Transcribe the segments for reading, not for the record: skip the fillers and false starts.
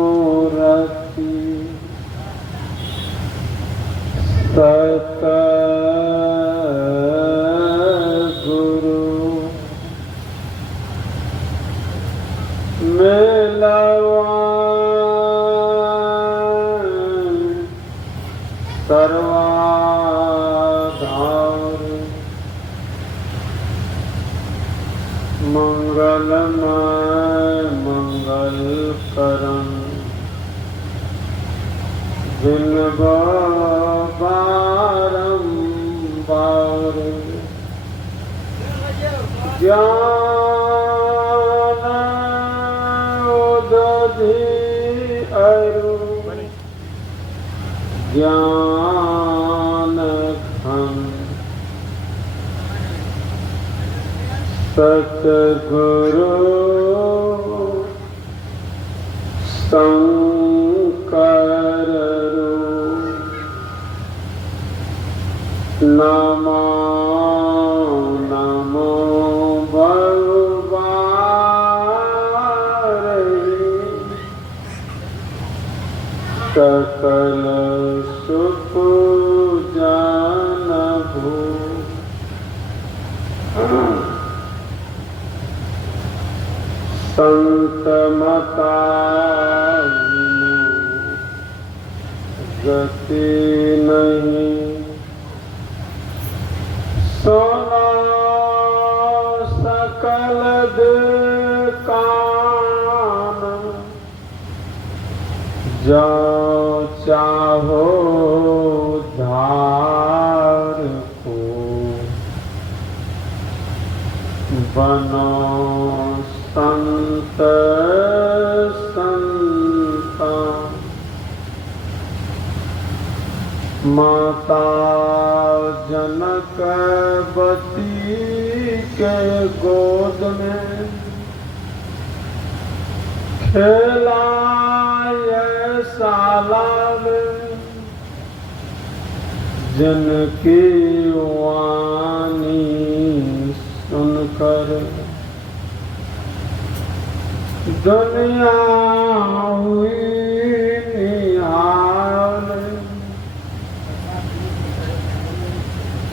मंगलमूर्ति सतगुरु मिलवान सर्वाधार मंगलमय मंगल करम बिनबा बारंबार ज्ञान उदधि अरु ज्ञान घन सतगुरु शंकर नमो नमो भगवान सकल सुख जन भू संत मता गति नहीं सोना सकल कान जाओ चाहो धार को बनो संत संता माता जनकवती के गोद में खेला सालाल जिनकी वाणी सुनकर दुनिया हुई निहाल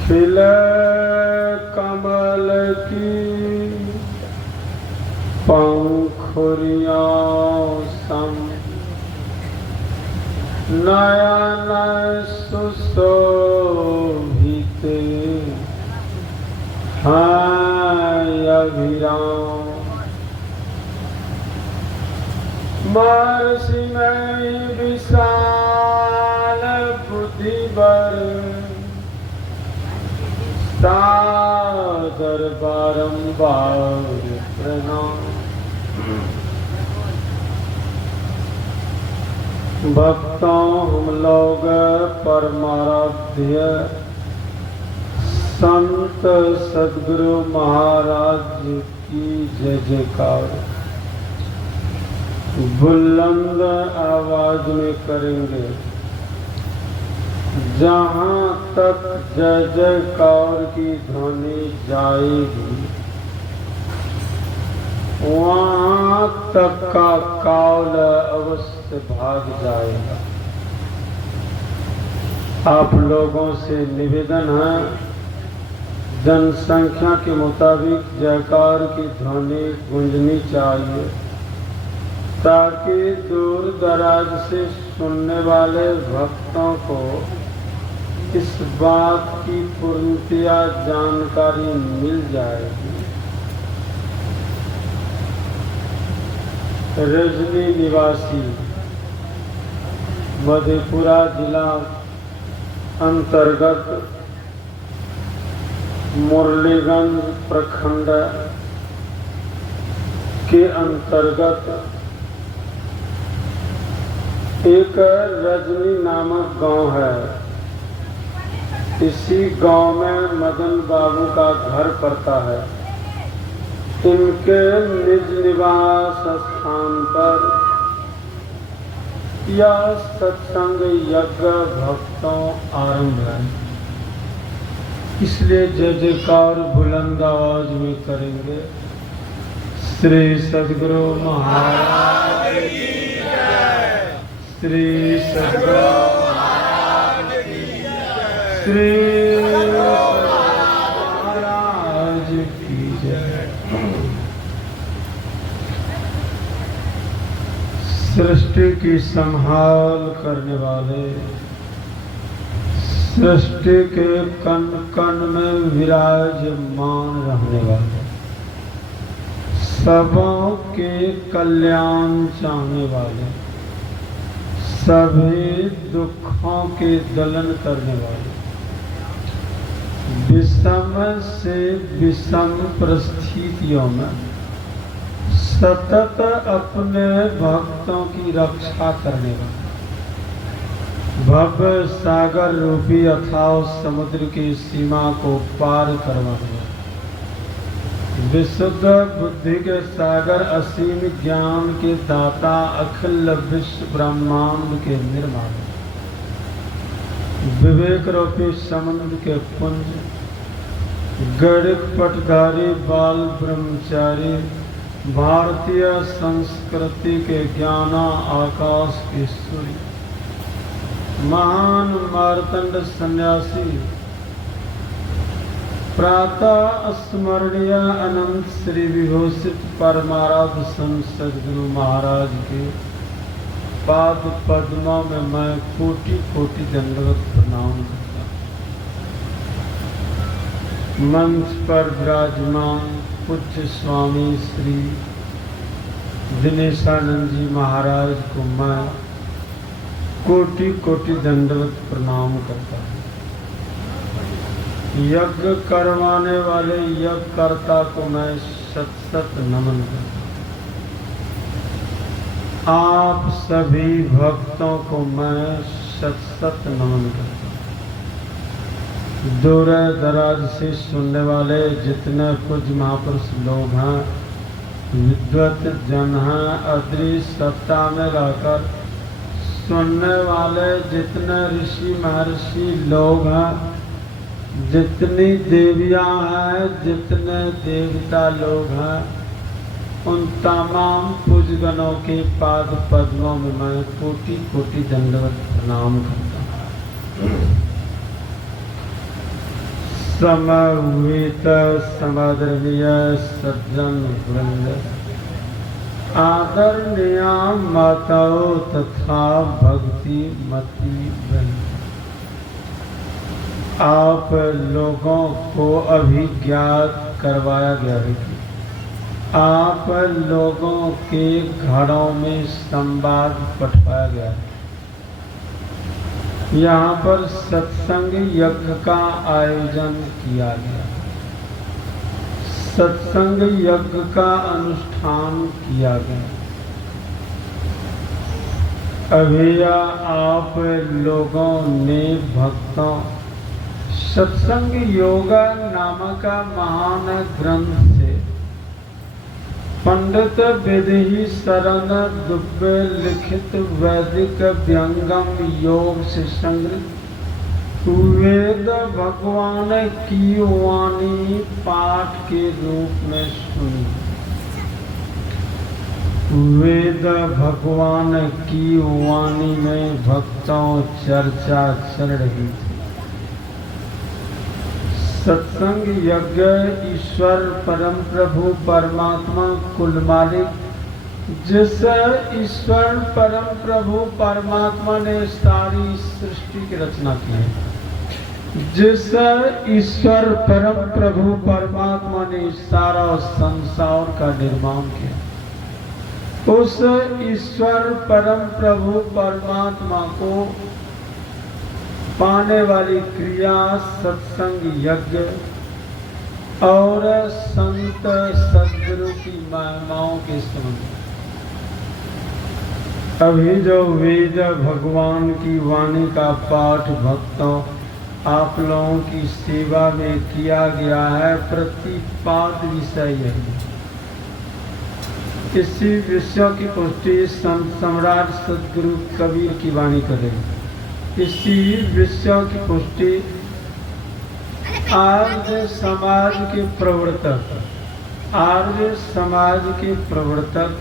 खिले कमल की पंखुरियों सम नयन सुशोभित हैं अभिराम महर्षि में विशाल बुद्धि बर सादर बारंबार प्रणाम भक्तों हम लोग परमाराध्य संत सद्गुरु महाराज की जय जयकार बुलंद आवाज में करेंगे। जहाँ तक जय जयकार की ध्वनि जाएगी वहाँ तक का काल अवश्य भाग जाएगा। आप लोगों से निवेदन है जनसंख्या के मुताबिक जयकार की ध्वनि गूंजनी चाहिए ताकि दूर दराज से सुनने वाले भक्तों को इस बात की पूर्णतया जानकारी मिल जाएगी। रजनी निवासी मधेपुरा जिला अंतर्गत मुरलीगंज प्रखंड के अंतर्गत एक रजनी नामक गांव है। इसी गांव में मदन बाबू का घर पड़ता है। इनके निज निवास स्थान पर यह सत्संग यज्ञ भक्तों आरंभ है। इसलिए जय जयकार बुलंद आवाज में करेंगे। श्री सद्गुरु महाराज की जय। श्री सद्गुरु महाराज की जय। श्री महाराज की जय। सृष्टि की संभाल करने वाले, सृष्टि के कण कण में विराजमान रहने वाले, सबों के कल्याण चाहने वाले, सभी दुखों के दलन करने वाले, विषम से विषम परिस्थितियों में सतत अपने भक्तों की रक्षा करने वाले, भव सागर रूपी अथाह समुद्र की सीमा को पार करवाने वाले, विशुद्ध बुद्धि के सागर असीम ज्ञान के दाता, अखिल विश्व ब्रह्मांड के निर्माता, विवेक रूपी समुद्र के पुंज, गणिक पटधारी बाल ब्रह्मचारी, भारतीय संस्कृति के ज्ञाना आकाश के सूर्य, महान मार्तंड सन्यासी, प्रातः स्मरणीय अनंत श्री विभूषित परमाराध्य संत सद्गुरु महाराज के पाद पद्मों में मैं कोटि कोटि दंडवत प्रणाम करता हूँ। मंच पर विराजमान पूज्य स्वामी श्री दिनेशानंद जी महाराज को मैं कोटि कोटि दंडवत प्रणाम करता हूँ। यज्ञ करवाने वाले यज्ञ कर्ता को मैं शत शत नमन करता हूँ। आप सभी भक्तों को मैं शत शत नमन करता हूँ। दूर दराज से सुनने वाले जितने कुछ महापुरुष लोग हैं, विद्वत जन हैं, अदृश्य सत्ता में रहकर सुनने वाले जितने ऋषि महर्षि लोग हैं, जितनी देवियां हैं, जितने देवता लोग हैं, उन तमाम पूजगणों के पाद पद्मों में मैं कोटि कोटि दंडवत प्रणाम करता हूँ। समवेत समादरणीय सज्जन वृंद, आदरणीय माताओं तथा भक्ति मती वृंद, आप लोगों को अभी ज्ञात करवाया गया है कि आप लोगों के घरों में संवाद पठवाया गया है। यहाँ पर सत्संग यज्ञ का आयोजन किया गया, सत्संग यज्ञ का अनुष्ठान किया गया। अभी आप लोगों ने भक्तों सत्संग योगा नामक महान ग्रंथ से पंडित विधि शरण दुबे लिखित वैदिक व्यंगम योग से संग्रहित वेद भगवान की वाणी पाठ के रूप में सुनी। वेद भगवान की वाणी में भक्तों चर्चा चल रही थी। सत्संग यज्ञ ईश्वर परम प्रभु परमात्मा कुल मालिक, जिस ईश्वर परम प्रभु परमात्मा ने सारी सृष्टि की रचना की है, जिस ईश्वर परम प्रभु परमात्मा ने सारा संसार का निर्माण किया, उस ईश्वर परम प्रभु परमात्मा को पाने वाली क्रिया सत्संग यज्ञ और संत सद्गुरु की महिमाओं के संबंध। अभी जो वेद भगवान की वाणी का पाठ भक्तों आप लोगों की सेवा में किया गया है, प्रतिपाद विषय यही। इसी विषय की पुष्टि संत सम्राट सद्गुरु कबीर की वाणी करेगी। इसी विषय की पुष्टि आर्य समाज के प्रवर्तक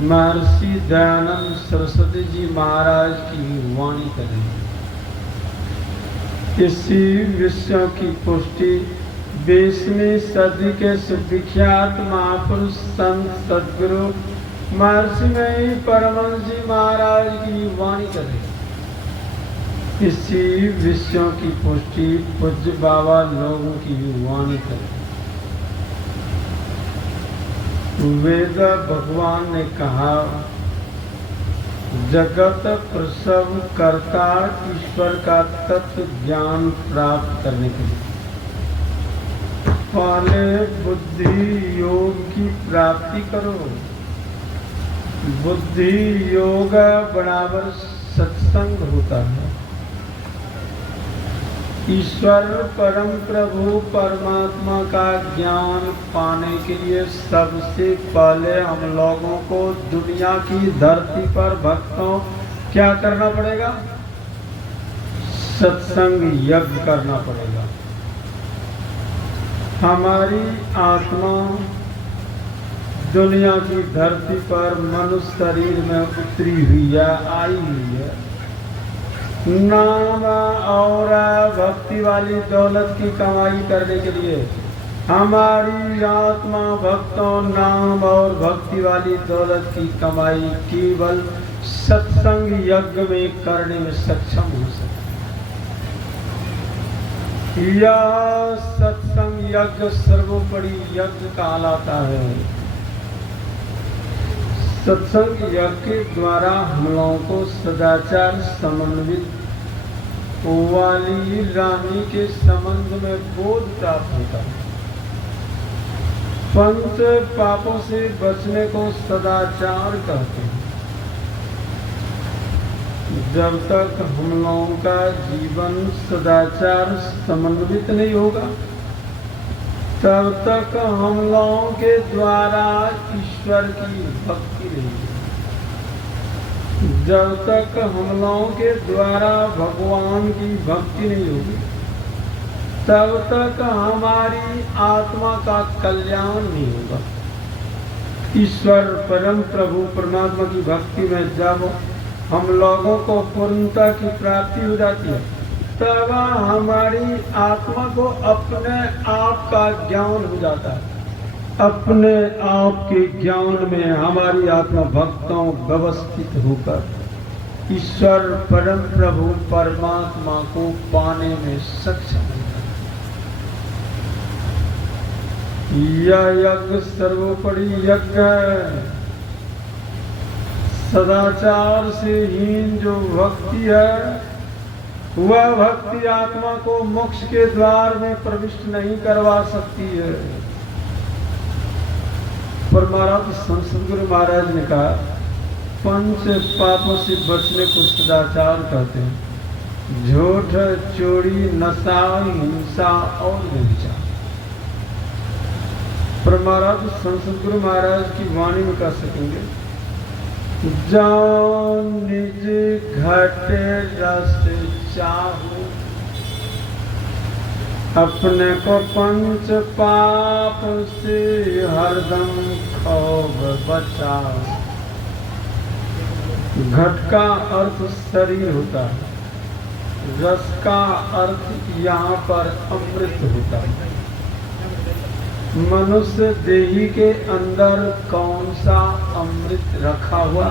महर्षि दयानंद सरस्वती जी महाराज की वाणी करेंगे। इसी विषयों की पुष्टि 20वीं सदी के सुविख्यात महापुरुष संत सदगुरु महर्षि में परमहंस जी महाराज की वाणी करें। इसी विषयों की पुष्टि पूज्य बाबा लोगों की वाणी करें। वेद भगवान ने कहा, जगत प्रसव करता ईश्वर का तत्व ज्ञान प्राप्त करने के लिए पहले बुद्धि योग की प्राप्ति करो। बुद्धि योग बराबर सत्संग होता है। ईश्वर परम प्रभु परमात्मा का ज्ञान पाने के लिए सबसे पहले हम लोगों को दुनिया की धरती पर भक्तों क्या करना पड़ेगा? सत्संग यज्ञ करना पड़ेगा। हमारी आत्मा दुनिया की धरती पर मनुष्य शरीर में उतरी हुई है, आई हुई है। नाम और भक्ति वाली दौलत की कमाई करने के लिए हमारी आत्मा भक्तों नाम और भक्ति वाली दौलत की कमाई केवल सत्संग यज्ञ में करने में सक्षम हो सकती। यह सत्संग यज्ञ सर्वोपरि यज्ञ कहलाता है। सत्संग यज्ञ के द्वारा हम लोगों को सदाचार समन्वित वाली रानी के संबंध में बोध प्राप्त होता है। पंच पापों से बचने को सदाचार कहते हैं। जब तक हम लोगों का जीवन सदाचार समन्वित नहीं होगा तब तक हम लोगों के द्वारा ईश्वर की भक्ति नहीं होगी। जब तक हम लोगों के द्वारा भगवान की भक्ति नहीं होगी तब तक हमारी आत्मा का कल्याण नहीं होगा। ईश्वर परम प्रभु परमात्मा की भक्ति में जब हम लोगों को पूर्णता की प्राप्ति हो जाती है तब हमारी आत्मा को अपने आप का ज्ञान हो जाता है। अपने आप के ज्ञान में हमारी आत्मा भक्तों व्यवस्थित होकर ईश्वर परम प्रभु परमात्मा को पाने में सक्षम होता है। यह यज्ञ सर्वोपरि यज्ञ है। सदाचार से हीन जो भक्ति है वह भक्ति आत्मा को मोक्ष के द्वार में प्रविष्ट नहीं करवा सकती है। परमाराध्य संत सद्गुरु महाराज ने कहा, पंच पापों से बचने को सदाचार कहते हैं। झूठ, चोरी, नशा, हिंसा और व्यभिचार। परमाराध्य संत सद्गुरु महाराज की वाणी में कह सकेंगे, जाओ निज घटे रस चाहूं, अपने को पंच पाप से हरदम खौफ बचाओ। घट का अर्थ शरीर होता है। रस का अर्थ यहाँ पर अमृत होता है। मनुष्य देही के अंदर कौन सा अमृत रखा हुआ?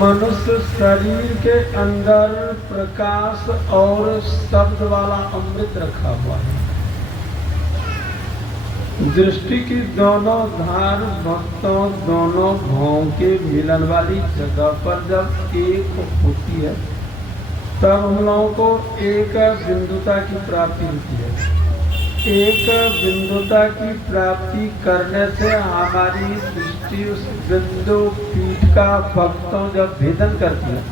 मनुष्य शरीर के अंदर प्रकाश और शब्द वाला अमृत रखा हुआ है। दृष्टि की दोनों धार भक्तों दोनों भावों के मिलन वाली जगह पर जब एक होती है तब हम लोगों को एक बिंदुता की प्राप्ति होती है। एक बिंदुता की प्राप्ति करने से हमारी दृष्टि उस बिंदु पीठ का भक्तों जब भेदन करती है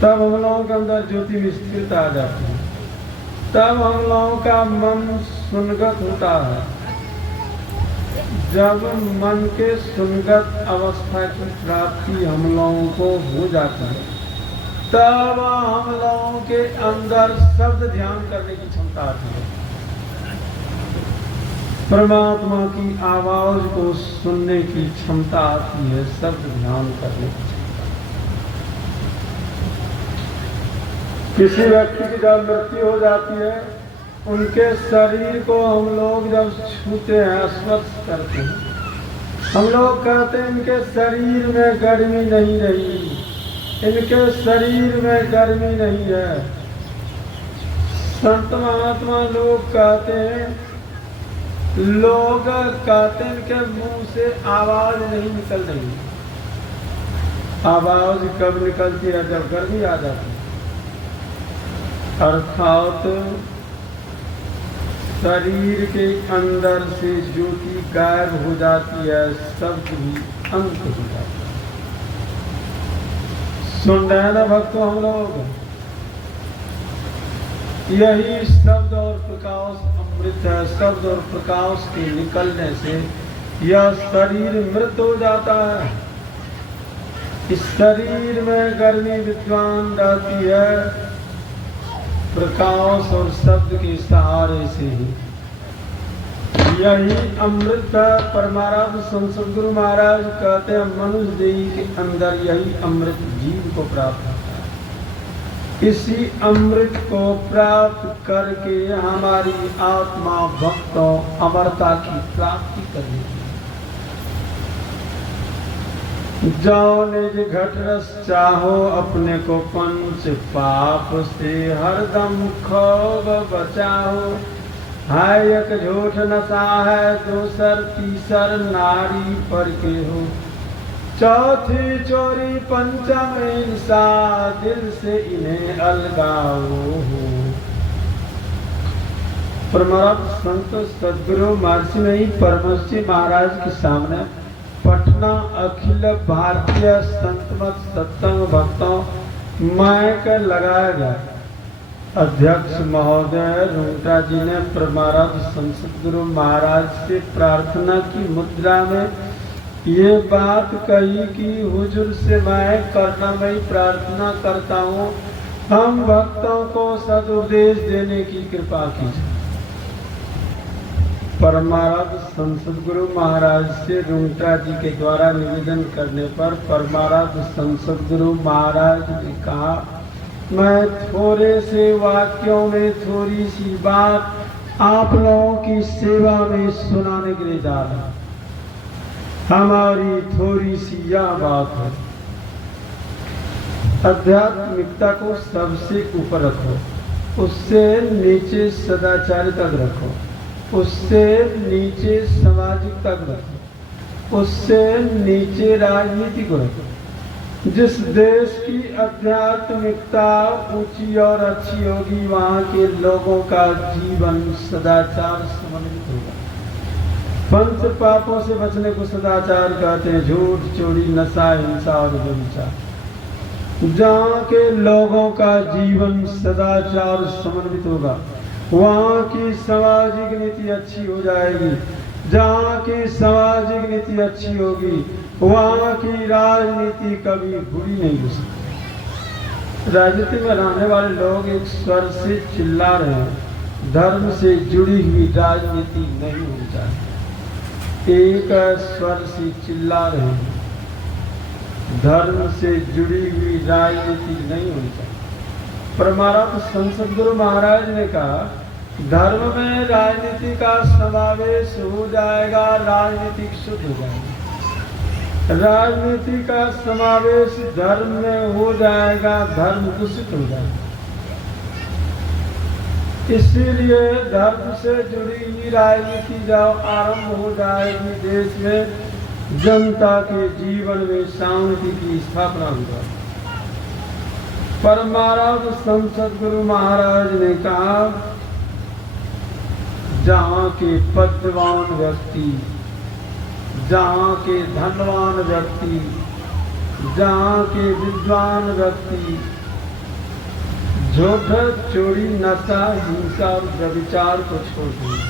तब हम लोगों के अंदर ज्योति में स्थिरता आ जाती है। तब हम लोगों का मन सुनगत होता है। जब मन के सुनगत अवस्था की प्राप्ति हम लोगों को हो जाती है तब हम लोगों के अंदर शब्द ध्यान करने की क्षमता आती है। परमात्मा की आवाज को सुनने की क्षमता आती है, शब्द ध्यान करने की क्षमता। किसी व्यक्ति की जब मृत्यु हो जाती है, उनके शरीर को हम लोग जब छूते हैं, स्पर्श करते हैं, हम लोग कहते हैं इनके शरीर में गर्मी नहीं रही, इनके शरीर में गर्मी नहीं है। संत महात्मा लोग कहते हैं इनके मुंह से आवाज नहीं निकल रही। आवाज कब निकलती है? जब गर्मी आ जाती है, अर्थात शरीर के अंदर से ज्योति गायब हो जाती है, शब्द भी अंत हो जाता है। सुन रहे हैं ना भक्तों हम लोग? यही शब्द और प्रकाश अमृत है। शब्द और प्रकाश के निकलने से यह शरीर मृत हो जाता है। इस शरीर में गर्मी विद्वान रहती है प्रकाश और शब्द के सहारे से ही। यही अमृत है। परमाराध्य संत सद्गुरु महाराज कहते हैं मनुष्य देह के अंदर यही अमृत जीव को प्राप्त होता है। इसी अमृत को प्राप्त करके हमारी आत्मा भक्तों अमरता की प्राप्ति करनी है। जाओ निज घट रस चाहो अपने को पंच पाप से हरदम खौफ बचाओ। हाय एक झूठ नशा है दूसर तीसर नारी पर के हो। चौथी चोरी पंचम हिंसा दिल से इन्हें अलगाओ हो। परमाराध्य संत सद्गुरु महर्षि नहीं परमश्री महाराज के सामने पटना अखिल भारतीय संतमत सत्संग भक्तों माइक लगाया गया। अध्यक्ष महोदय रूंगटा जी ने परमाराध्य संत सद्गुरु महाराज से प्रार्थना की मुद्रा में ये बात कही कि हुजूर से मैं करुणामयी प्रार्थना करता हूँ, हम भक्तों को सदुपदेश देने की कृपा कीजिए। परमाराध्य संत सद्गुरु महाराज से रूंगटा जी के द्वारा निवेदन करने पर परमाराध्य संत सद्गुरु महाराज ने कहा, मैं थोड़े से वाक्यों में थोड़ी सी बात आप लोगों की सेवा में सुनाने के लिए जा रहा हूं। हमारी थोड़ी सी यह बात है, आध्यात्मिकता को सबसे ऊपर रखो, उससे नीचे सदाचार तक रखो, उससे नीचे सामाजिक तक रखो, उससे नीचे राजनीति को रखो। जिस देश की आध्यात्मिकता ऊंची और अच्छी होगी वहाँ के लोगों का जीवन सदाचार समन्वित होगा। पंच पापों से बचने को सदाचार कहते हैं, झूठ चोरी नशा हिंसा और व्यभिचार। जहाँ के लोगों का जीवन सदाचार समन्वित होगा वहाँ की सामाजिक नीति अच्छी हो जाएगी। जहाँ की सामाजिक नीति अच्छी होगी वहाँ की राजनीति कभी बुरी नहीं हो सकती। राजनीति में रहने वाले लोग एक स्वर से चिल्ला रहे हैं, धर्म से जुड़ी हुई राजनीति नहीं होनी चाहिए। एक स्वर से चिल्ला रहे हैं, धर्म से जुड़ी हुई राजनीति नहीं होनी चाहिए। परमाराध्य संत सद्गुरु महाराज ने कहा, धर्म में राजनीति का समावेश हो जाएगा, राजनीतिक शुद्ध हो जाएगी। राजनीति का समावेश धर्म में हो जाएगा, धर्म दूषित हो जाएगा। इसीलिए धर्म से जुड़ी हुई राजनीति जब आरंभ हो जाएगी देश में, जनता के जीवन में शांति की स्थापना हो जाएगी। परमाराध्य संत सद्गुरु महाराज ने कहा, जहाँ के पदवान व्यक्ति, जहाँ के धनवान व्यक्ति, जहाँ के विद्वान व्यक्ति झूठ चोरी नशा हिंसा और व्यभिचार को छोड़ दें,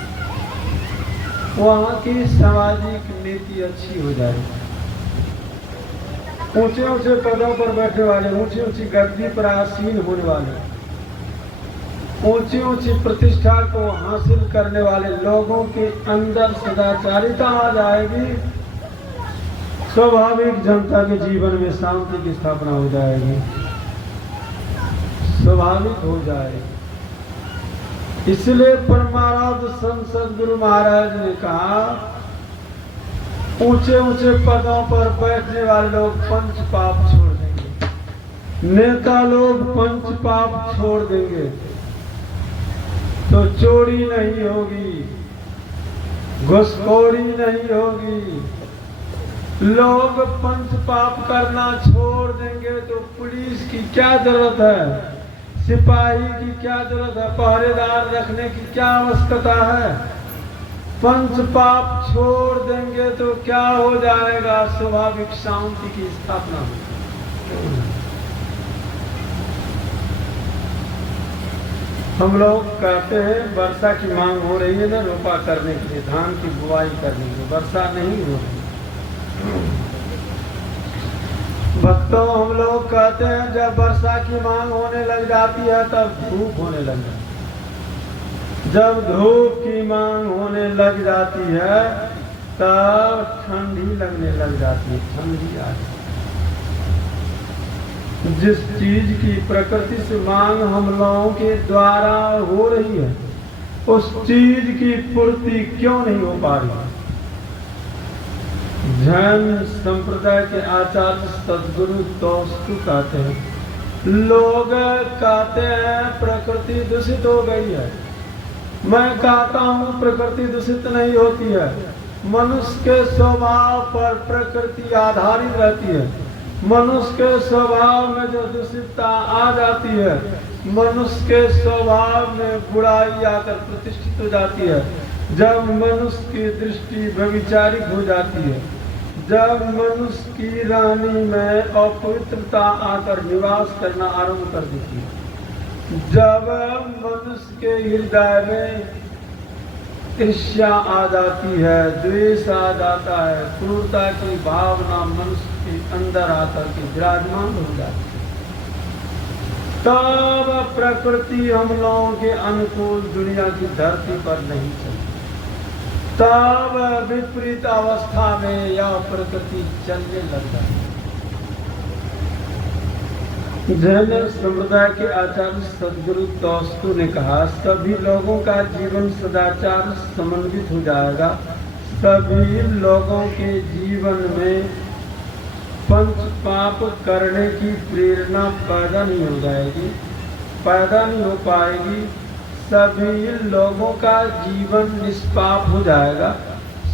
वहाँ की सामाजिक नीति अच्छी हो जाएगी। ऊंचे ऊंचे पदों पर बैठने वाले, ऊंची ऊंची गद्दी पर आसीन होने वाले, ऊंची ऊंची प्रतिष्ठा को हासिल करने वाले लोगों के अंदर सदाचारिता आ जाएगी। स्वाभाविक जनता के जीवन में शांति की स्थापना हो जाएगी, स्वाभाविक हो जाएगी। इसलिए परमाराध्य संत सद्गुरु महाराज ने कहा, ऊंचे ऊंचे पदों पर बैठने वाले लोग पंच पाप छोड़ देंगे, नेता लोग पंच पाप छोड़ देंगे तो चोरी नहीं होगी, घुसखोरी नहीं होगी। लोग पंच पाप करना छोड़ देंगे तो पुलिस की क्या जरूरत है, सिपाही की क्या जरूरत है, पहरेदार रखने की क्या आवश्यकता है। पंच पाप छोड़ देंगे तो क्या हो जाएगा, स्वाभाविक शांति की स्थापना होगी। हम लोग कहते हैं वर्षा की मांग हो रही है ना, रोपा करने के लिए, धान की बुआई करने के लिए, वर्षा नहीं हो रही। भक्तों, हम लोग कहते हैं जब वर्षा की मांग होने लग जाती है तब धूप होने लग जाती है, जब धूप की मांग होने लग जाती है तब ठंडी लगने लग जाती है, ठंडी आ जाती है। जिस चीज की प्रकृति से मांग हम लोगों के द्वारा हो रही है उस चीज की पूर्ति क्यों नहीं हो पा रही। जैन संप्रदाय के आचार्य सद्गुरु तोस्तु कहते हैं, लोग कहते हैं प्रकृति दूषित हो गई है। मैं कहता हूँ प्रकृति दूषित नहीं होती है, मनुष्य के स्वभाव पर प्रकृति आधारित रहती है। मनुष्य के स्वभाव में जो दूषितता आ जाती है, मनुष्य के स्वभाव में बुराई आकर प्रतिष्ठित हो जाती है। जब मनुष्य की दृष्टि व्यभिचारिक हो जाती है, जब मनुष्य की रानी में अपवित्रता आकर निवास करना आरंभ कर देती है, जब मनुष्य के हृदय में ईर्ष्या आ जाती है, द्वेष आ जाता है, क्रूरता की भावना मनुष्य के अंदर आकर के विराजमान हो जाती है, तब प्रकृति हम लोगों के अनुकूल दुनिया की धरती पर नहीं चलती। तब विपरीत अवस्था में यह प्रकृति चलने लग जाती है। जैन संप्रदाय के आचार्य सद्गुरु तोस्तु ने कहा, सभी लोगों का जीवन सदाचार समन्वित हो जाएगा। सभी लोगों के जीवन में पंच पाप करने की प्रेरणा पैदा नहीं हो जाएगी, पैदा नहीं हो पाएगी। सभी लोगों का जीवन निष्पाप हो जाएगा।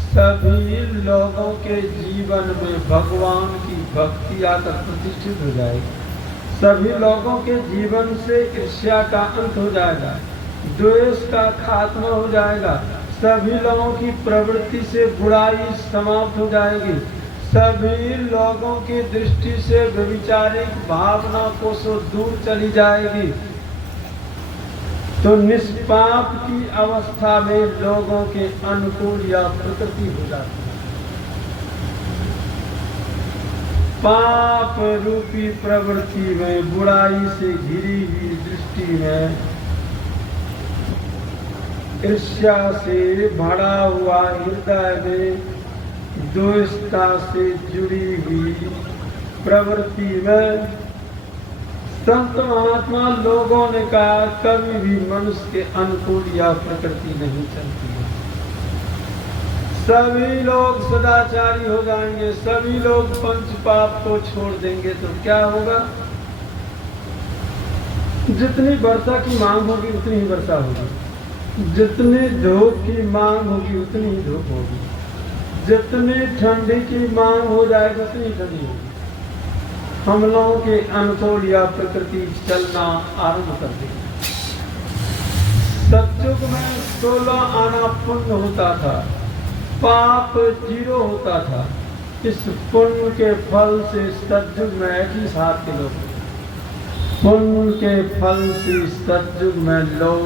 सभी लोगों के जीवन में भगवान की भक्ति आकर प्रतिष्ठित हो जाएगी। सभी लोगों के जीवन से ईर्ष्या का अंत हो जाएगा, द्वेष का खात्मा हो जाएगा। सभी लोगों की प्रवृत्ति से बुराई समाप्त हो जाएगी। सभी लोगों की दृष्टि से व्यभिचारिक भावना को सो दूर चली जाएगी। तो निष्पाप की अवस्था में लोगों के अनुकूल या प्रकृति हो जाती है। पाप रूपी प्रवृत्ति में, बुराई से घिरी हुई दृष्टि में, ईर्ष्या से भरा हुआ हृदय में, द्वेषता से जुड़ी हुई प्रवृत्ति में संत महात्मा लोगों ने कहा कभी भी मनुष्य के अनुकूल या प्रकृति नहीं चलती है। सभी लोग सदाचारी हो जाएंगे, सभी लोग पंच पाप को छोड़ देंगे तो क्या होगा? जितनी वर्षा की मांग होगी उतनी ही वर्षा होगी, जितनी धूप की मांग होगी उतनी ही धूप होगी, जितनी ठंडी की मांग हो जाएगी उतनी ठंडी होगी। हम लोगों के अनुकूल या प्रकृति चलना आरंभ कर देगी। सतयुग में 16 आना पुण्य होता था, पाप 0 होता था। इस पुण्य के फल से सतयुग में 21 हाथ के लोग, पुण्य के फल से सतयुग में लोग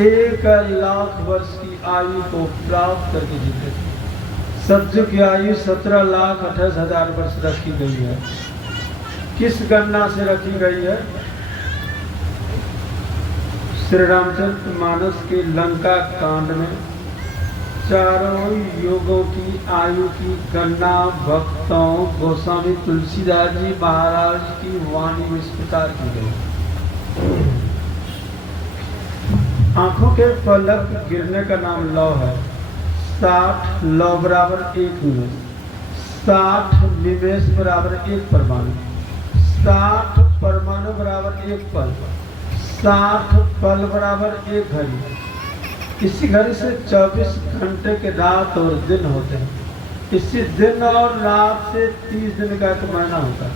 1 लाख वर्ष की आयु को प्राप्त करके जीते थे। सतयुग की आयु 17,28,000 वर्ष रखी गई है। किस गणना से रखी गई है? श्री रामचरित मानस के लंका कांड में चारों युगों की आयु की गणना भक्तों गोस्वामी तुलसीदास जी महाराज की वाणी में इस प्रकार की गई। आंखों के पलक गिरने का नाम लौ है। 60 लौ बराबर 1 निमेष, 60 निमेष बराबर 1 परमाणु, 60 परमाणु बराबर 1 पल, 60 पल बराबर 1 घड़ी। इसी घड़ी से 24 घंटे के रात और दिन होते हैं। इसी दिन और रात से 30 दिन का एक महीना होता है।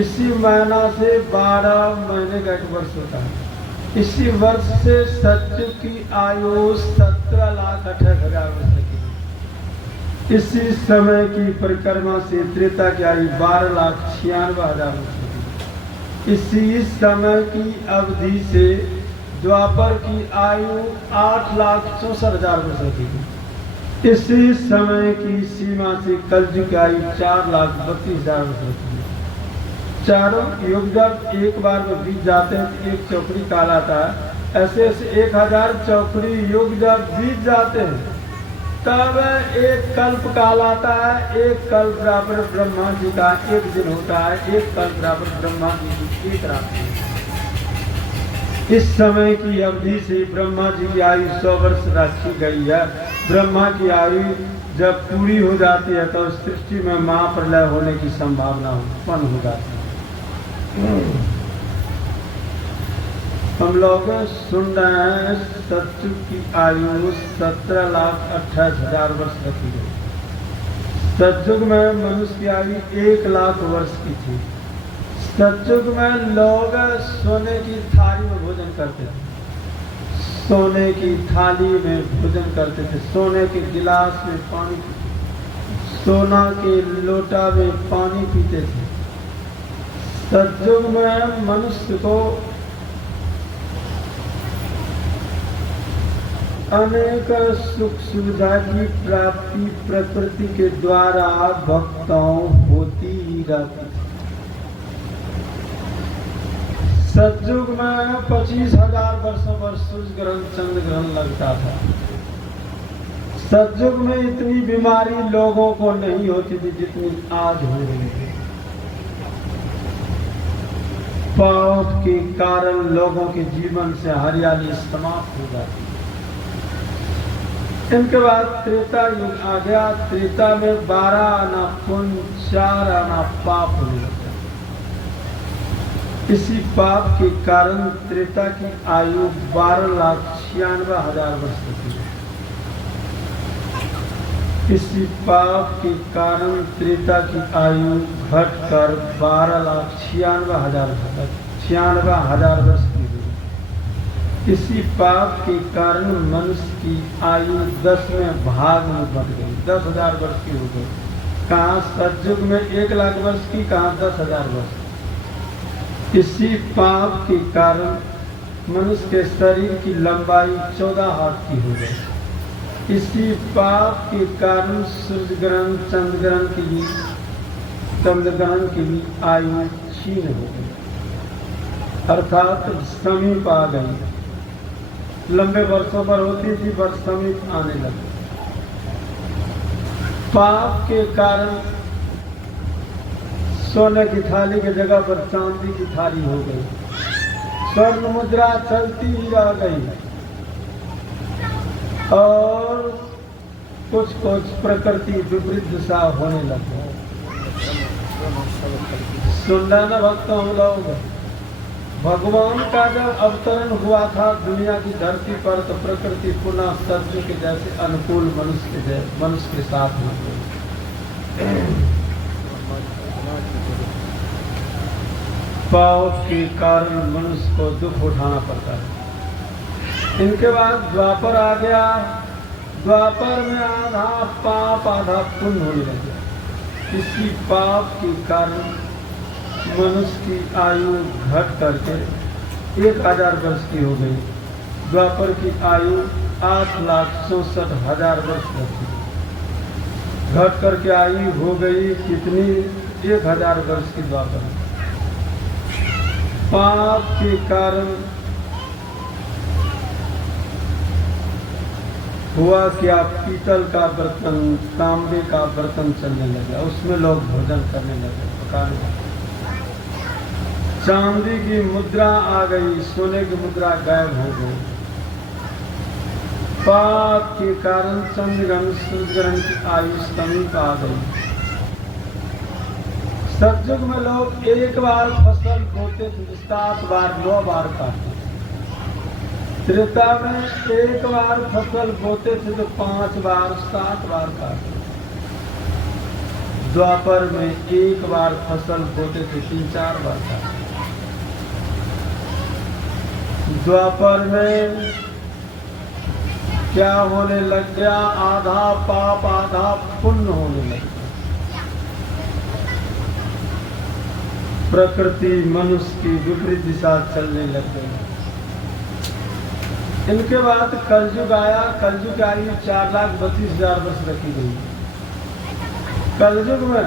इसी महीना से 12 महीने का एक वर्ष होता है। इसी वर्ष से सतयुग की आयु 17,28,000 वर्ष की। इसी समय की परिक्रमा से त्रेता की आयु 12,96,000 वर्ष की। इसी समय की अवधि से द्वापर की आयु 8,64,000 वर्ष की। इसी समय की सीमा से कलयुग की आयु 4,32,000 वर्ष की। चारों युग जब एक बार में बीत जाते हैं तो एक चौकड़ी कहलाता है। ऐसे ऐसे 1000 चौकड़ी युग जब बीत जाते हैं तब एक कल्प कहलाता है। एक कल्प बराबर ब्रह्मा जी का 1 दिन होता है। एक कल्प बराबर ब्रह्मा जी की 1 रात है। इस समय की अवधि से ब्रह्मा जी की आयु 100 वर्ष रखी गई है। ब्रह्मा की आयु जब पूरी हो जाती है तो सृष्टि में महाप्रलय होने की संभावना उत्पन्न हो जाती है। हम लोग सुन रहे हैं सतयुग की आयु 17,28,000 वर्ष रखी गई। सतयुग में मनुष्य की आयु 1,00,000 वर्ष की थी। सतयुग में लोग सोने की थाली में भोजन करते थे। सोने की थाली में भोजन करते थे। सोने के गिलास में पानी पीते थे। सोना के लोटा में पानी पीते थे। सतयुग में मनुष्य को अनेक सुख सुविधा की प्राप्ति प्रकृति के द्वारा भक्तों होती ही रहती थी। सतयुग में 25,000 वर्षों पर सूर्य ग्रहण चंद्र ग्रहण लगता था। सतयुग में इतनी बीमारी लोगों को नहीं होती थी जितनी आज हो रही है। पाप के कारण लोगों के जीवन से हरियाली समाप्त हो जाती है। इनके बाद त्रेता युग आ गया। त्रेता में 12 आना पुण्य 4 आना पाप होने लगता है। इसी पाप के कारण त्रेता की आयु 12,96,000 वर्ष होती है। इसी पाप के कारण त्रेता की आयु घटकर 12,96,000 वर्ष की हुई। इसी पाप के कारण मनुष्य की आयु 10वें भाग में बढ़ गई, 10,000 वर्ष की हो गई। कहाँ सतयुग में 1,00,000 वर्ष की, कहाँ 10,000 वर्ष। इसी पाप के कारण मनुष्य के शरीर की लंबाई 14 हाथ की हो गई। इसी पाप के कारण सूर्य ग्रहण चंद्र ग्रहण की भी आयु क्षीण हो गई, अर्थात समीप आ गई। लंबे वर्षों पर होती थी पर समीप आने लगी। पाप के कारण सोने की थाली की जगह पर चांदी की थाली हो गई। स्वर्ण मुद्रा चलती ही रह गई और कुछ प्रकृति विपरीत दिशा होने लगी। सुन रहे ना भक्तों, हम लोग भगवान का जब अवतरण हुआ था दुनिया की धरती पर तो प्रकृति पुनः सत्य के जैसे अनुकूल मनुष्य के साथ हो गई। पाप के कारण मनुष्य को दुख उठाना पड़ता है। इनके बाद द्वापर आ गया। द्वापर में आधा पाप आधा पुण्य होने लगा। इसी पाप के कारण मनुष्य की आयु घट करके 1,000 वर्ष की हो गई। द्वापर की आयु 8,64,000 वर्ष रहती। घट करके आई हो गई कितनी 1000 वर्ष की द्वापर। पाप के कारण हुआ क्या, पीतल का बर्तन, तांबे का बर्तन चलने लगा, उसमें लोग भोजन करने लगे, पकाने लगे। चांदी की मुद्रा आ गई, सोने की मुद्रा गायब हो गई। पाप के कारण चंद्रग्रहण सूर्यग्रहण की आयु समीप आ गई। सतयुग में लोग एक बार फसल बोते थे, 7 बार 9 बार काटते। त्रेता में एक बार फसल बोते थे तो 5 बार 7 बार काटते। द्वापर में एक बार फसल बोते थे 3-4 बार काटते। द्वापर में क्या होने लग गया, आधा पाप आधा पुण्य होने लग गया। प्रकृति मनुष्य की विपरीत दिशा चलने लग गई। इनके बाद कलयुग आया। कलयुग की आयु 4,32,000 वर्ष रखी गई। कलयुग में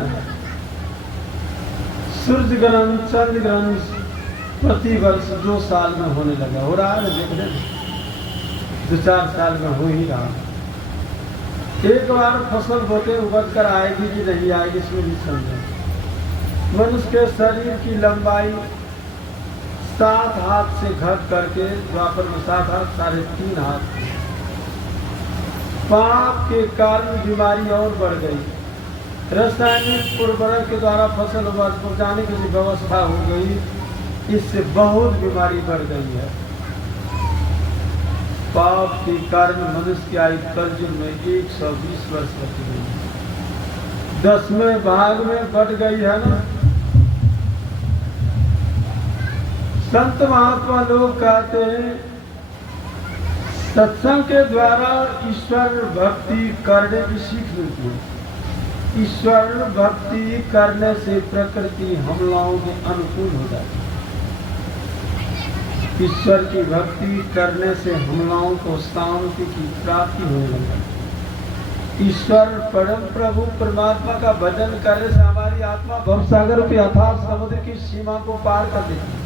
सूर्य ग्रहण चंद्र ग्रहण प्रति वर्ष 2 साल में होने लगा। हो रहा है, देख रहे 2-4 साल में हो ही रहा। एक बार फसल बोते उपज कर आएगी कि नहीं आएगी, इसमें भी समझे। मनुष्य के शरीर की लंबाई 7 हाथ से घट करके द्वापर में 7 हाथ 3.5 हाथ। पाप के कारण बीमारी और बढ़ गई। रासायनिक उर्वरक के द्वारा फसल उपजाने की व्यवस्था हो गई, इससे बहुत बीमारी बढ़ गई है। पाप के कारण मनुष्य की आयु कलयुग में 120 वर्ष रखी गई, 10वें भाग में बढ़ गई है ना। संत महात्मा लोग कहते हैं सत्संग के द्वारा ईश्वर भक्ति करने की सीख मिलती है। ईश्वर भक्ति करने से प्रकृति हमलाओं के अनुकूल हो जाती है। ईश्वर की भक्ति करने से हमलाओं को शांति की प्राप्ति होने लगती। ईश्वर परम प्रभु परमात्मा का भजन करने से हमारी आत्मा भवसागर के अथाह समुद्र की सीमा को पार कर देती है।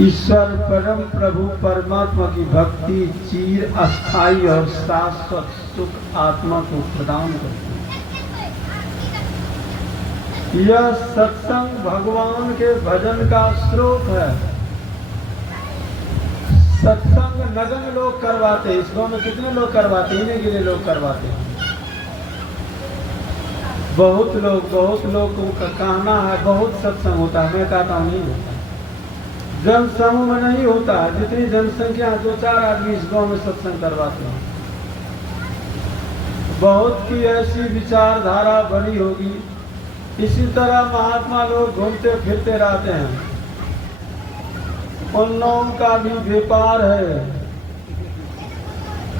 ईश्वर परम प्रभु परमात्मा की भक्ति चिर अस्थायी और शाश्वत सुख आत्मा को प्रदान करती है। यह सत्संग भगवान के भजन का स्रोत है। सत्संग नगन लोग करवाते हैं। इस गांव में कितने लोग करवाते हैं? इन्हें गिने लोग करवाते हैं। बहुत लोग को कहना है बहुत सत्संग होता है, मैं कहता हूँ नहीं होता। जन समूह में नहीं होता। जितनी जनसंख्या 2-4 आदमी इस गांव में सत्संग करवाते हैं। बहुत की ऐसी विचारधारा बनी होगी। इसी तरह महात्मा लोग घूमते फिरते रहते हैं। उन लोगों का भी व्यापार है।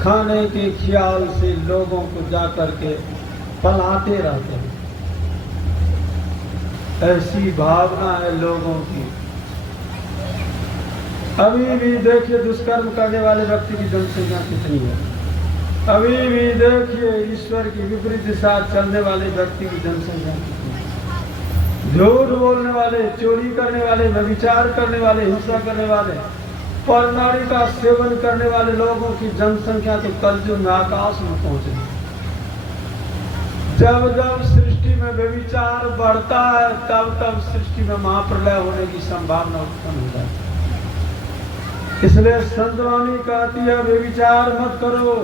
खाने के ख्याल से लोगों को जाकर के पलाते रहते हैं। ऐसी भावना है लोगों की। अभी भी देखिए दुष्कर्म करने वाले व्यक्ति की जनसंख्या कितनी है। अभी भी देखिए ईश्वर की विपरीत दिशा चलने वाले व्यक्ति की जनसंख्या कितनी है। झूठ बोलने वाले, चोरी करने वाले, व्यभिचार करने वाले, हिंसा करने वाले, परनारी का सेवन करने वाले लोगों की जनसंख्या तो कलयुग में आकाश में पहुंच गई। जब जब सृष्टि में व्यभिचार बढ़ता है तब तब सृष्टि में महाप्रलय होने की संभावना उत्पन्न हो जाती है। इसलिए संतवाणी कहती है व्यभिचार मत करो।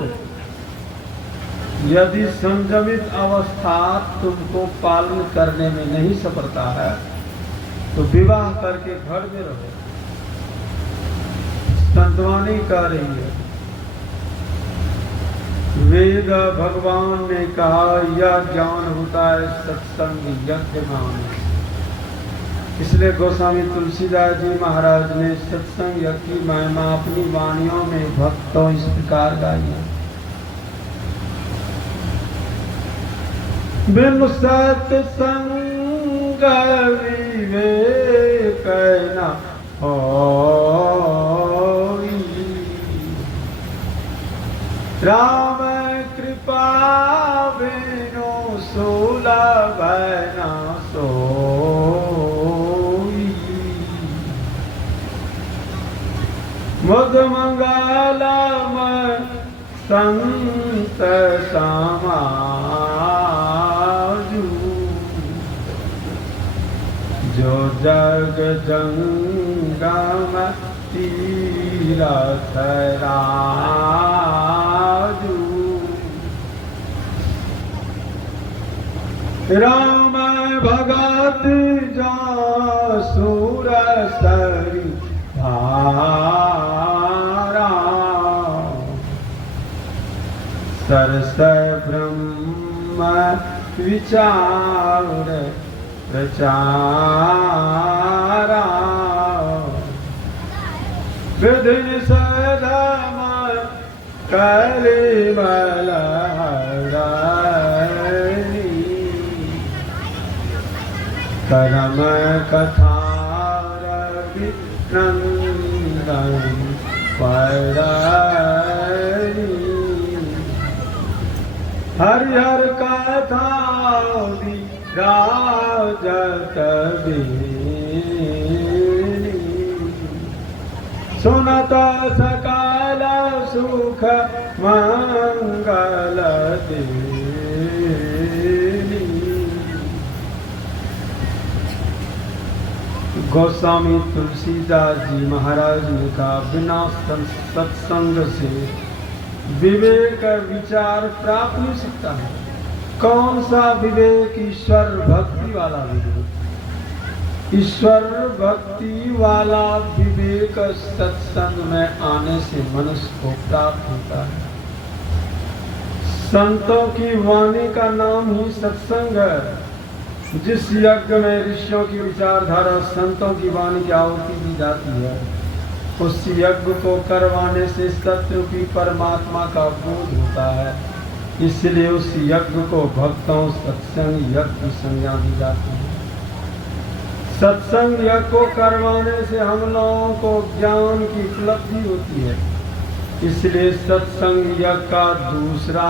यदि संयमित अवस्था तुमको पालन करने में नहीं सफलता है तो विवाह करके घर में रहो। संतवाणी कह रही है। वेद भगवान ने कहा यह ज्ञान होता है सत्संग यज्ञमान। इसलिए गोस्वामी तुलसीदास जी महाराज ने सत्संग यज्ञ की महिमा अपनी वाणियों में भक्तों इस प्रकार गाई है। बिनु सत्संग विवेक न होई। राम कृपा बिनु सुलभ न सोई। मुद मंगलम संत समाजू। जो जग जंगम तीरथ राजू। राम भगत जासुर सरि धारा। सरस ब्रह्म विचार प्रचारा। विधिन सदम कलिमल हरणी। करम कथा रवि नंदन परणी। हरिहर कथा राजत बेनी। सुनत सकल सुख मंगल देनी। गोस्वामी तुलसीदास जी महाराज ने कहा, बिना सत्संग से विवेक विचार प्राप्त नहीं सकता है। कौन सा विवेक? ईश्वर भक्ति वाला विवेक। ईश्वर भक्ति वाला विवेक सत्संग में आने से मनुष्य को प्राप्त होता है। संतों की वाणी का नाम ही सत्संग है। जिस यज्ञ में ऋषियों की विचारधारा संतों की वाणी की आहुति दी जाती है, उस यज्ञ को करवाने से सतरूपी परमात्मा का बोध होता है। इसलिए उस यज्ञ को भक्तों सत्संग यज्ञ संज्ञा दी जाती है। सत्संग यज्ञ को करवाने से हम लोगों को ज्ञान की उपलब्धि होती है। इसलिए सत्संग यज्ञ का दूसरा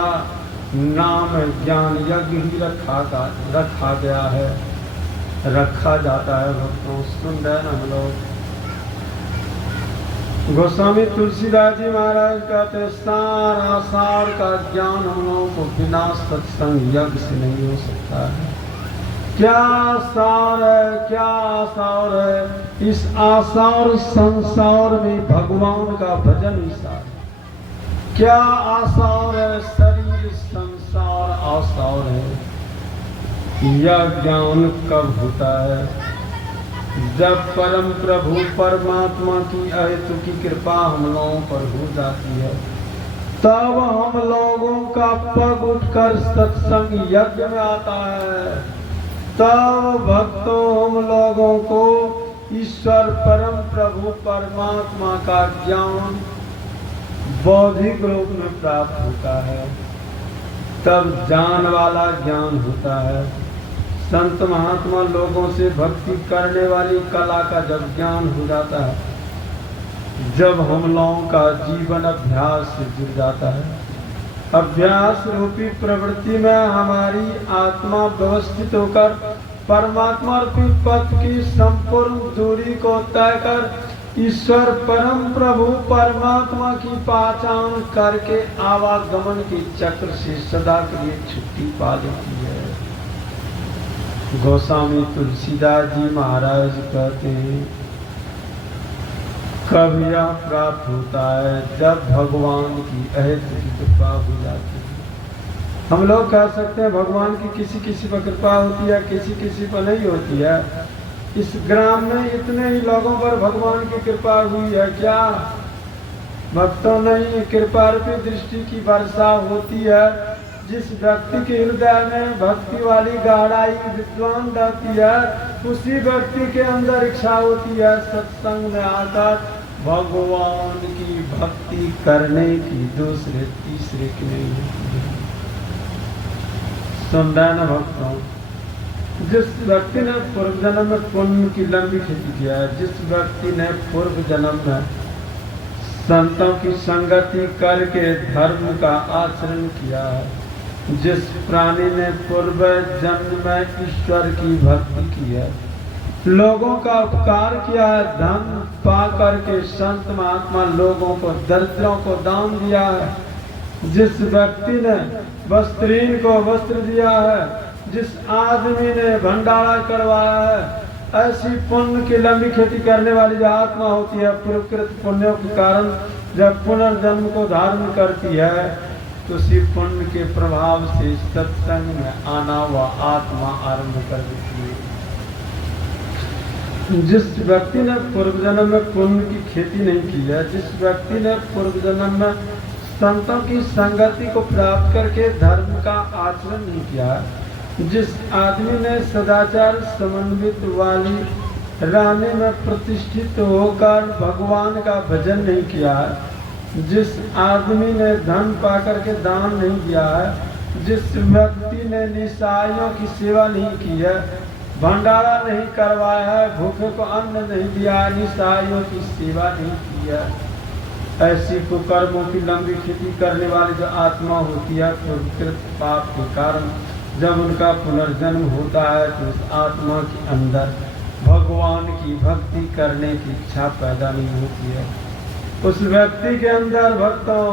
नाम ज्ञान यज्ञ ही रखा गया है, रखा जाता है। भक्तों सुन रहे हैं हम लोग। गोस्वामी तुलसीदास जी महाराज कहते, सारा सार का ज्ञान हम लोगों को बिना सत्संग यज्ञ से नहीं हो सकता है। क्या सार है, क्या आसार है? इस आसार संसार में भगवान का भजन ही सार। क्या आसार है? शरीर संसार आसार है। यह ज्ञान कब होता है? जब परम प्रभु परमात्मा की अहेतु की कृपा हम लोगों पर हो जाती है, तब हम लोगों का पग उठकर सत्संग यज्ञ में आता है। तब भक्तों हम लोगों को ईश्वर परम प्रभु परमात्मा का ज्ञान बौद्धिक रूप में प्राप्त होता है। तब जान वाला ज्ञान होता है। संत महात्मा लोगों से भक्ति करने वाली कला का जब ज्ञान हो जाता है, जब हम लोगों का जीवन अभ्यास से जुड़ जाता है, अभ्यास रूपी प्रवृत्ति में हमारी आत्मा व्यवस्थित होकर परमात्मा रूपी पथ की संपूर्ण दूरी को तय कर ईश्वर परम प्रभु परमात्मा की पहचान करके आवागमन के चक्र से सदा के लिए छुट्टी पा लेती है। गोस्वामी तुलसीदास जी महाराज कहते हैं, कब यह प्राप्त होता है? जब भगवान की अहेतु की कृपा हो जाती है। हम लोग कह सकते हैं भगवान की किसी किसी पर कृपा होती है, किसी किसी पर नहीं होती है। इस ग्राम में इतने ही लोगों पर भगवान की कृपा हुई है क्या? भक्तों नहीं, कृपा रूपी दृष्टि की वर्षा होती है। जिस व्यक्ति के हृदय में भक्ति वाली गहराई विद्वान रहती है, उसी व्यक्ति के अंदर इच्छा होती है सत्संग में आकर भगवान की भक्ति करने की। दूसरे तीसरे की नहीं होती है। सुन रहे न भक्तों, जिस व्यक्ति ने पूर्व जन्म में पुण्य की लंबी खेती किया है, जिस व्यक्ति ने पूर्व जन्म में संतों की संगति करके धर्म का आचरण किया है। जिस प्राणी ने पूर्व जन्म में ईश्वर की भक्ति की है, लोगों का उपकार किया है, धन पा करके संत महात्मा लोगों को, दरिद्रों को दान दिया है, जिस व्यक्ति ने वस्त्रहीन को वस्त्र दिया है, जिस आदमी ने भंडारा करवाया है, ऐसी पुण्य की लंबी खेती करने वाली जो आत्मा होती है, पूर्वकृत पुण्यों के कारण जब पुनर्जन्म को धारण करती है, तो उसी पुण्य के प्रभाव से सत्संग में आना वह आत्मा आरंभ कर देती है। जिस व्यक्ति ने पूर्व जन्म में पुण्य की खेती नहीं की है, जिस व्यक्ति ने पूर्व जन्म में संतों की संगति को प्राप्त करके धर्म का आचरण नहीं किया, जिस आदमी ने सदाचार समन्वित वाली रानी में प्रतिष्ठित होकर भगवान का भजन नहीं किया, जिस आदमी ने धन पाकर के दान नहीं दिया है, जिस व्यक्ति ने निसाइयों की सेवा नहीं की है, भंडारा नहीं करवाया है, भूखे को अन्न नहीं दिया, निसाइयों की सेवा नहीं की है, ऐसी कुकर्मों की लंबी खेती करने वाली जो आत्मा होती है, प्रकृत पाप के कारण जब उनका पुनर्जन्म होता है, तो उस आत्मा के अंदर भगवान की भक्ति करने की इच्छा पैदा नहीं होती है। उस व्यक्ति के अंदर भक्तों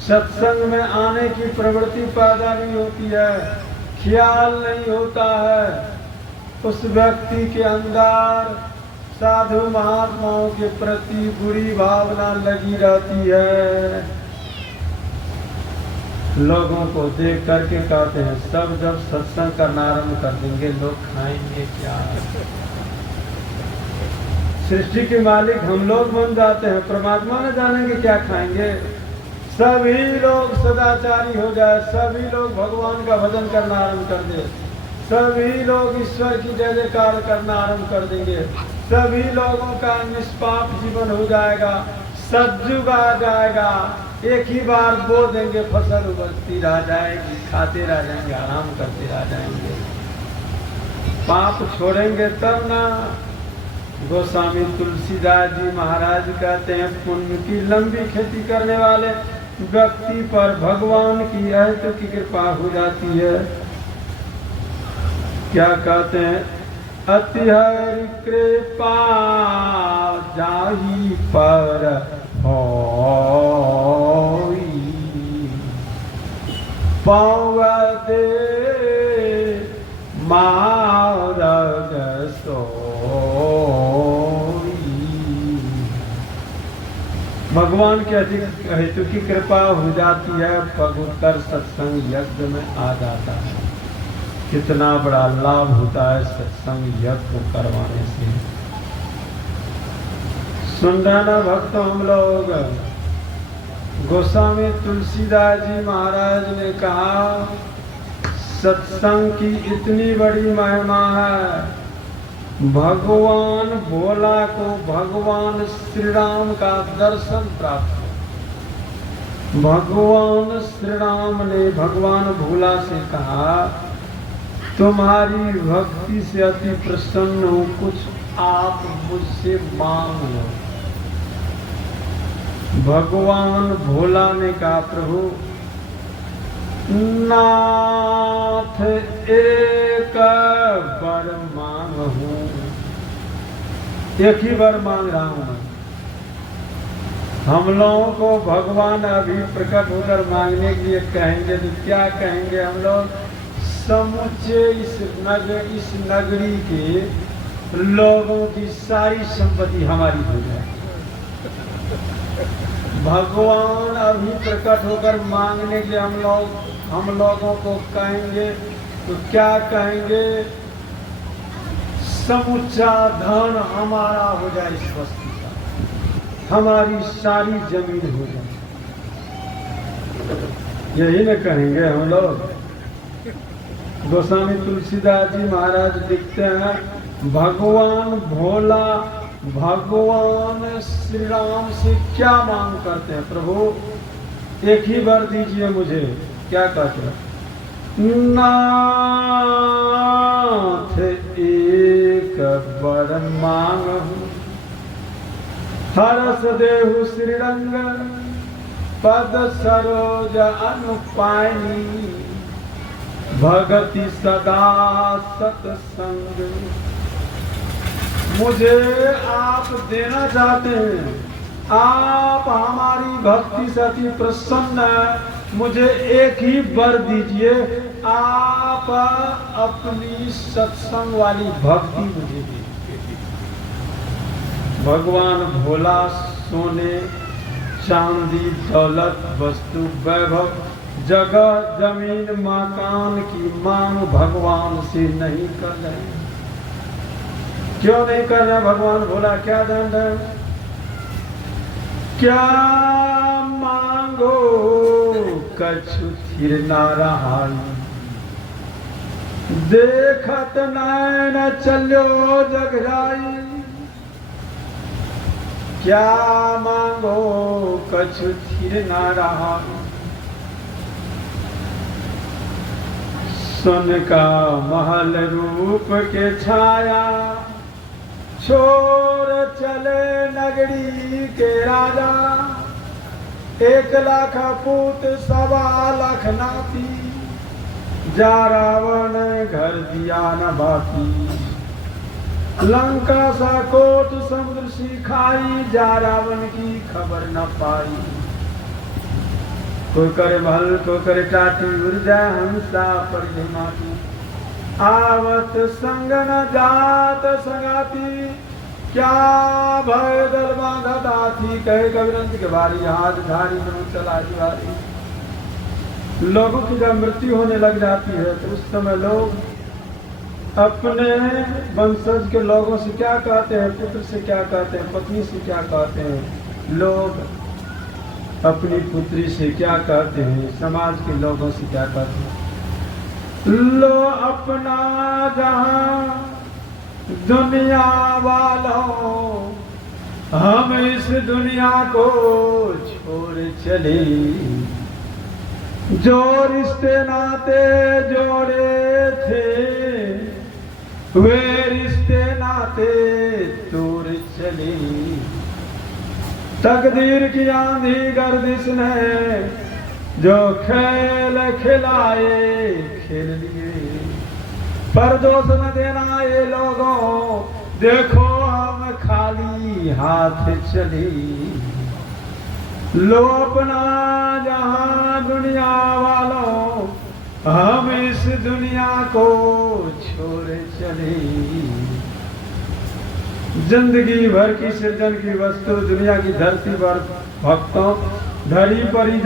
सत्संग में आने की प्रवृत्ति पैदा नहीं होती है, ख्याल नहीं होता है। उस व्यक्ति के अंदर साधु महात्माओं के प्रति बुरी भावना लगी रहती है। लोगों को देख करके कहते हैं, सब जब सत्संग करना आरम्भ कर देंगे, लोग खाएंगे क्या? सृष्टि के मालिक हम लोग बन जाते हैं, परमात्मा न जानेंगे क्या खाएंगे। सभी लोग सदाचारी हो जाए, सभी लोग भगवान का भजन करना आरम्भ कर दे, सभी लोग ईश्वर की जय जयकार करना आरम्भ कर देंगे, सभी लोगों का निष्पाप जीवन हो जाएगा, सतयुग आ जाएगा, एक ही बार बो देंगे, फसल उगती रह जाएगी, खाते रह जाएंगे, आराम करते रह जाएंगे, पाप छोड़ेंगे तब ना। गोस्वामी तुलसीदास जी महाराज कहते हैं, पुण्य की लंबी खेती करने वाले व्यक्ति पर भगवान की अहत की कृपा हो जाती है। क्या कहते हैं? अति हरि कृपा जाहि पर होई, पावत मारग सोई। भगवान के अधिक हेतु की कृपा हो जाती है, पग उत्तर सत्संग यज्ञ में आ जाता है। कितना बड़ा लाभ होता है सत्संग यज्ञ को करवाने से। सुन रहे ना भक्तों, हम लोग गोस्वामी तुलसीदास जी महाराज ने कहा, सत्संग की इतनी बड़ी महिमा है, भगवान भोला को भगवान श्री राम का दर्शन प्राप्त हो। भगवान श्री राम ने भगवान भोला से कहा, तुम्हारी भक्ति से अति प्रसन्न हूँ, कुछ आप मुझसे मांग लो। भगवान भोला ने कहा, प्रभु नाथ एक वर मांग हूँ, एक ही वर मांग रहा हूँ मैं। हम लोगों को भगवान अभी प्रकट होकर मांगने के लिए कहेंगे तो क्या कहेंगे? हम लोग समुचे इस नगरी के लोगों की सारी संपत्ति हमारी हो जाए। भगवान अभी प्रकट होकर मांगने के हम लोगों को कहेंगे तो क्या कहेंगे? समुचा धन हमारा हो जाए, इस वस्तु का हमारी सारी जमीन हो जाए, यही न कहेंगे हम लोग। गोस्वामी तुलसीदास जी महाराज लिखते हैं, भगवान भोला भगवान श्री राम से क्या मांग करते हैं? प्रभु एक ही वर दीजिए मुझे। क्या कहते हैं? नाथ एक वर मांग, हरस देहु श्रीरंग पद सरोज अनुपायनी भगति सदा सत्संग। मुझे आप देना चाहते हैं, आप हमारी भक्ति से अति प्रसन्न है, मुझे एक ही वर दीजिए, आप अपनी सत्संग वाली भक्ति मुझे दीजिए। भगवान भोला सोने चांदी दौलत वस्तु वैभव जगह जमीन मकान की मांग भगवान से नहीं कर रहे। क्यों नहीं कर रहे भगवान भोला? क्या दंड है? क्या मांगो कछु थिर ना रहा, देखत नैन चलो जग जाई। क्या मांगो कछु थिर ना रहा, सुन का महल रूप के छाया, छोर चले नगरी के राजा। 1 लाख पूत 1.25 लाख नाती, जा रावण घर दिया न बाती। लंका सा कोट समुद्र सी खाई, जा रावण की खबर न पाई। कोई करे महल कोई करे टाटी, उर्जा हंसा पर माटी। आवत संग न जात संगाती, क्या भय दल बांधत हाथी। कहे कविरंत के बारी, हाथ धारी में चला जुआरी। लोगों की जब मृत्यु होने लग जाती है तो उस समय लोग अपने वंशज के लोगों से क्या कहते हैं, पुत्र से क्या कहते हैं, पत्नी से क्या कहते हैं, लोग अपनी पुत्री से क्या कहते हैं, समाज के लोगों से क्या कहते हैं। लो अपना जहां दुनिया वालों, हम इस दुनिया को छोड़ चले। जो रिश्ते नाते जोड़े थे, वे रिश्ते नाते तोड़ चले। तकदीर की आंधी गर्दिश ने जो खेल खिलाए खेल लिए। पर दोष न देना ये लोगों, देखो हम खाली हाथ चले। लो अपना जहां दुनिया वालों, हम इस दुनिया को छोड़ चले। जिंदगी भर की सृजन की वस्तु दुनिया की धरती पर भक्तों धरी पड़ी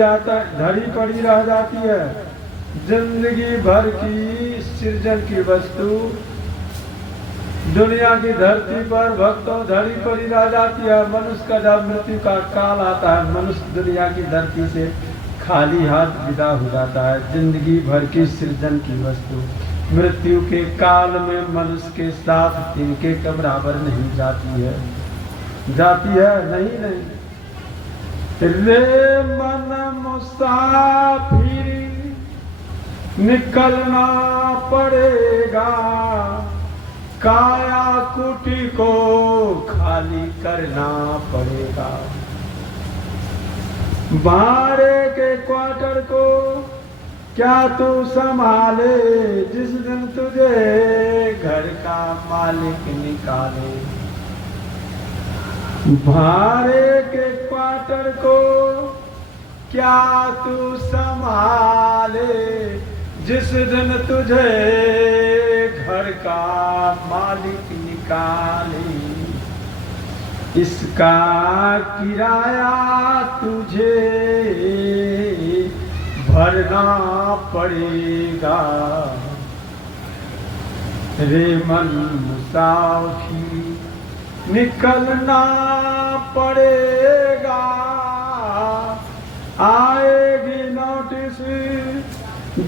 रह जाती है। जिंदगी भर की सृजन की वस्तु दुनिया की धरती पर भक्तों धरी पड़ी रह जाती है। मनुष्य का जब मृत्यु का काल आता है, मनुष्य दुनिया की धरती से खाली हाथ विदा हो जाता है। जिंदगी भर की सृजन की वस्तु मृत्यु के काल में मनुष्य के साथ तिनके के बराबर नहीं जाती है। जाती है? नहीं नहीं। रे मन मुसाफिर निकलना पड़ेगा, काया कुटी को खाली करना पड़ेगा। भाड़े के क्वार्टर को क्या तू संभाले, जिस दिन तुझे घर का मालिक निकाले। भाड़े के क्वार्टर को क्या तू संभाले, जिस दिन तुझे घर का मालिक निकाले। इसका किराया तुझे भरना पड़ेगा। रे मन मुसाफिर निकलना पड़ेगा। आएगी नोटिस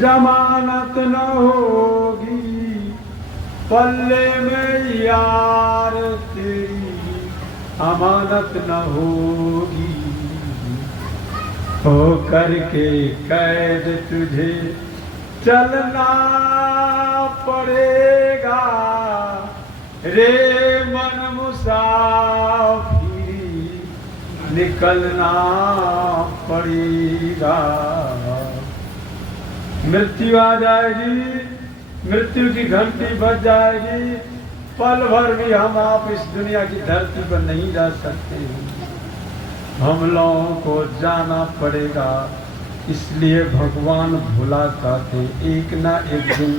जमानत न होगी, पल्ले में यार तेरी अमानत न होगी। हो करके कैद तुझे चलना पड़ेगा। रे मन मुसाफिरी निकलना पड़ेगा। मृत्यु आ जाएगी, मृत्यु की घंटी बज जाएगी, पल भर भी हम आप इस दुनिया की धरती पर नहीं जा सकते हैं। हम लोगों को जाना पड़ेगा, इसलिए भगवान भुला जाते एक ना एक दिन